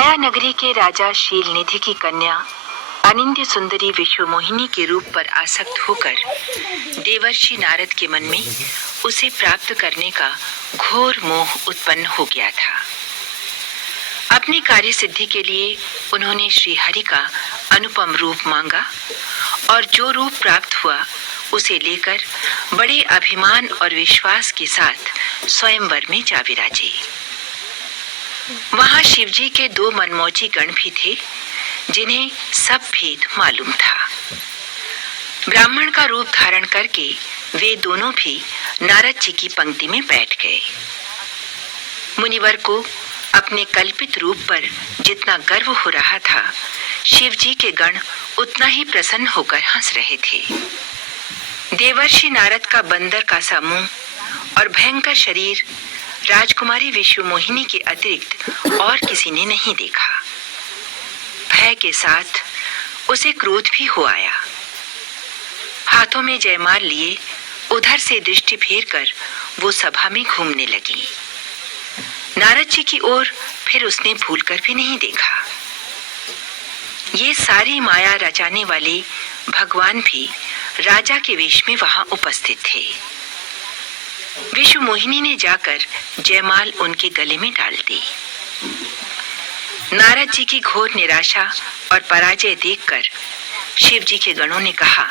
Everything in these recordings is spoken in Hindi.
माया नगरी के राजा शीलनिधि की कन्या अनिंद्य सुंदरी विश्वमोहिनी के रूप पर आसक्त होकर देवर्षि नारद के मन में उसे प्राप्त करने का घोर मोह उत्पन्न हो गया था। अपनी कार्य सिद्धि के लिए उन्होंने श्री हरि का अनुपम रूप मांगा और जो रूप प्राप्त हुआ उसे लेकर बड़े अभिमान और विश्वास के साथ स्वयंवर में जा विराजे। वहां शिवजी के दो मनमौजी गण भी थे जिन्हें सब भेद मालूम था। ब्राह्मण का रूप धारण करके वे दोनों भी नारद जी की पंक्ति में बैठ गए। मुनिवर को अपने कल्पित रूप पर जितना गर्व हो रहा था, शिवजी के गण उतना ही प्रसन्न होकर हंस रहे थे। देवर्षि नारद का बंदर का सा मुंह और भयंकर शरीर राजकुमारी विश्वमोहिनी के अतिरिक्त और किसी ने नहीं देखा। भय के साथ उसे क्रोध भी हो आया। हाथों में जयमाल लिए उधर से दृष्टि फेर कर वो सभा में घूमने लगी। नारद जी की ओर फिर उसने भूलकर भी नहीं देखा। ये सारी माया रचाने वाले भगवान भी राजा के वेश में वहां उपस्थित थे। विश्वमोहिनी ने जाकर जयमाल उनके गले में डाल दी। नारद जी की घोर निराशा और पराजय देखकर शिव जी के गणों ने कहा,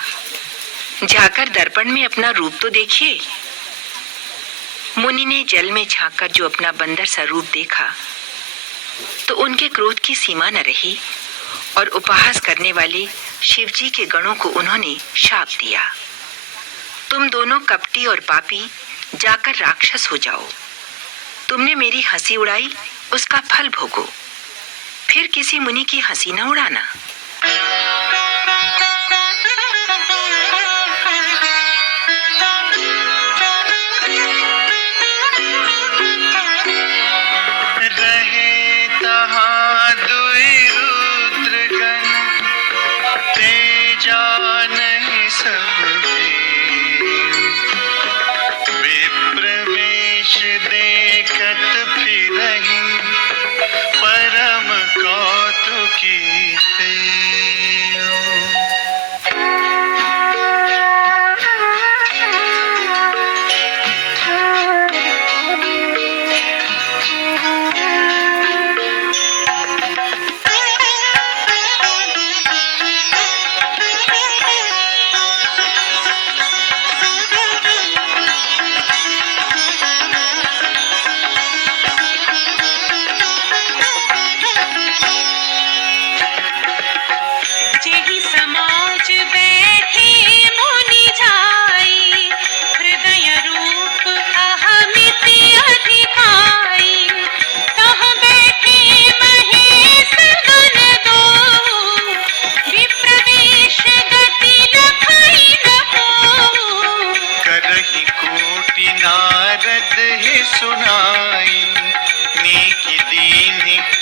जाकर दर्पण में अपना रूप तो देखिए। मुनि ने जल में झांककर जो अपना बंदर सा रूप देखा तो उनके क्रोध की सीमा न रही और उपहास करने वाले शिव जी के गणों को उन्होंने शाप दिया, तुम दोनों कपटी और पापी जाकर राक्षस हो जाओ। तुमने मेरी हंसी उड़ाई, उसका फल भोगो। फिर किसी मुनि की हंसी न उड़ाना।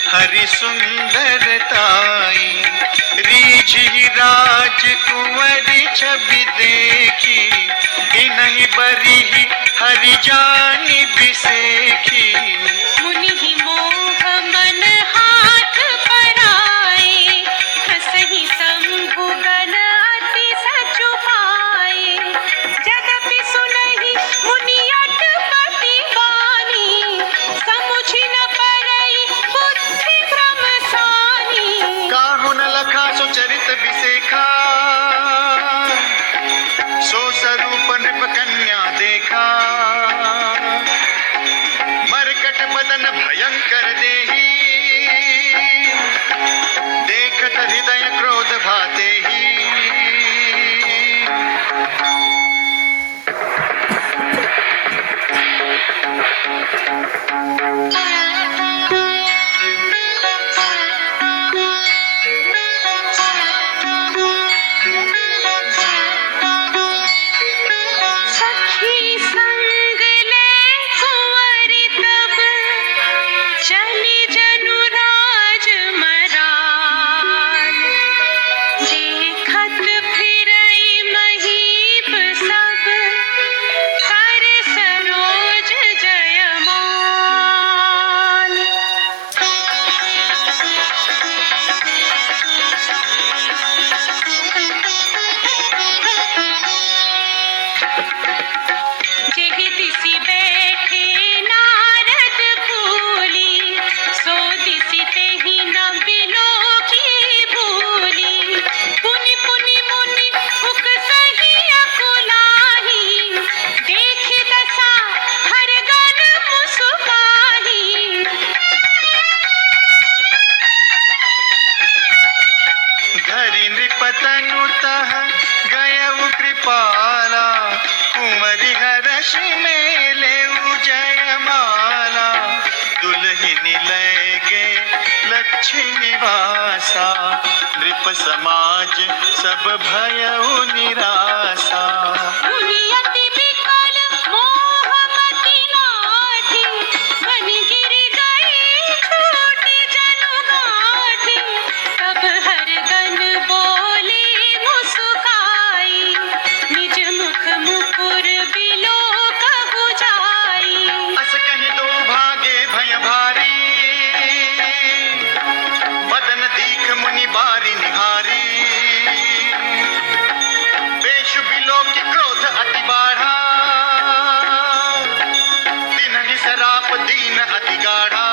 हरि सुंदरताई रीझी राजकुंवरी छवि देखी, इन्हीं बरी हरि जानी बिसेखी। मुनि ही मोह मन हाथ पराए, हसहि शंभु गण अति सचु पाए। जदपि सुनहि मुनि अटपटी वाणी, समुझि न परई बुद्धि भ्रम सानी। काहु न लखा सुचरित बिसेखा, सो स्वरूप नृप कन्या देखा। मरकट बदन भयंकर हरि नृपतनुतः गयउ कृपाला कुंवरी हरषि मेले जयमाला दुल्हिनी लगे लक्ष्मी वासा नृप समाज सब भयउ निरासा मुनि अति विकल मोहमति नाठी बन गिर गई छूटी जनु गाठी तब हर गन बोली मुस्काई निज मुख मुकुर बिलो कहु जाई अस कहि दो भागे भय भारी बदन दीख मुनि बारी निहारी बेशु बिलो की क्रोध अति बाढ़ा तिन्हि सराप दीन अति गाढ़ा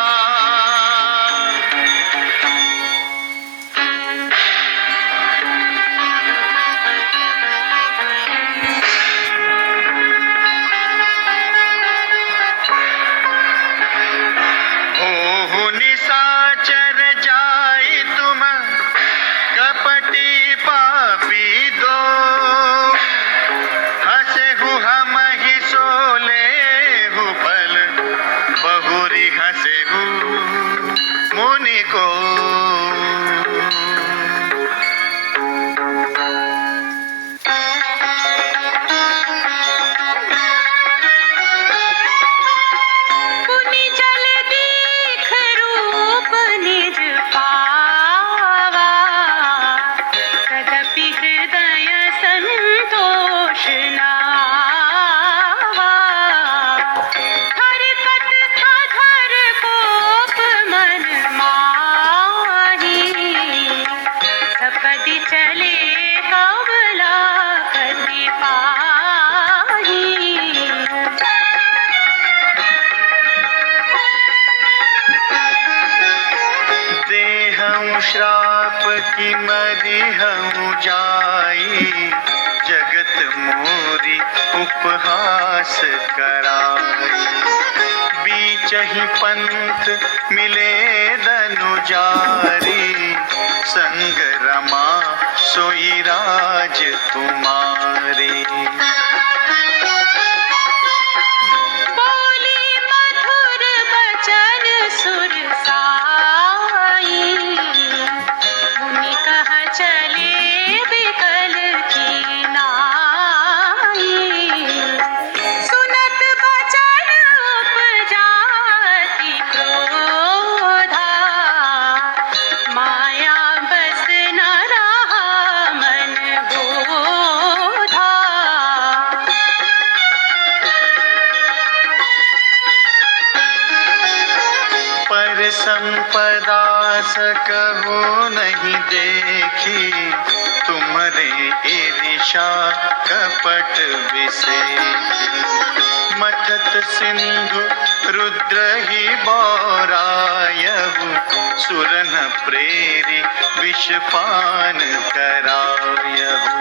हो निशाचर जाई तुम कपटी पापी दो हसे हम ही सोले हु बल बहुरी हसे मुनि को पुनि जल दीख रूप निज पावा कदपि हृदय संतोष नावा हरकत अधर कोप मन माही सपदि चले कवला कति पाही देहं श्राप की मरी हम जाई जगत मोरी उपहास कराई बीच ही पंथ मिले दनु जारी संग रमा सोई राज तुम्हारी बोली मधुर बचन सुर साई मुनि कह चले बिकल की नाई सुनत बचन उपजाति क्रोधा माया बस न रहा मन बोधा पर संपदा सकहो नहीं देखी तुम्हारे ईर्षा कपट विसेखी मथत सिंधु रुद्र ही बौरायहु सुरन प्रेरी विषपान करायहु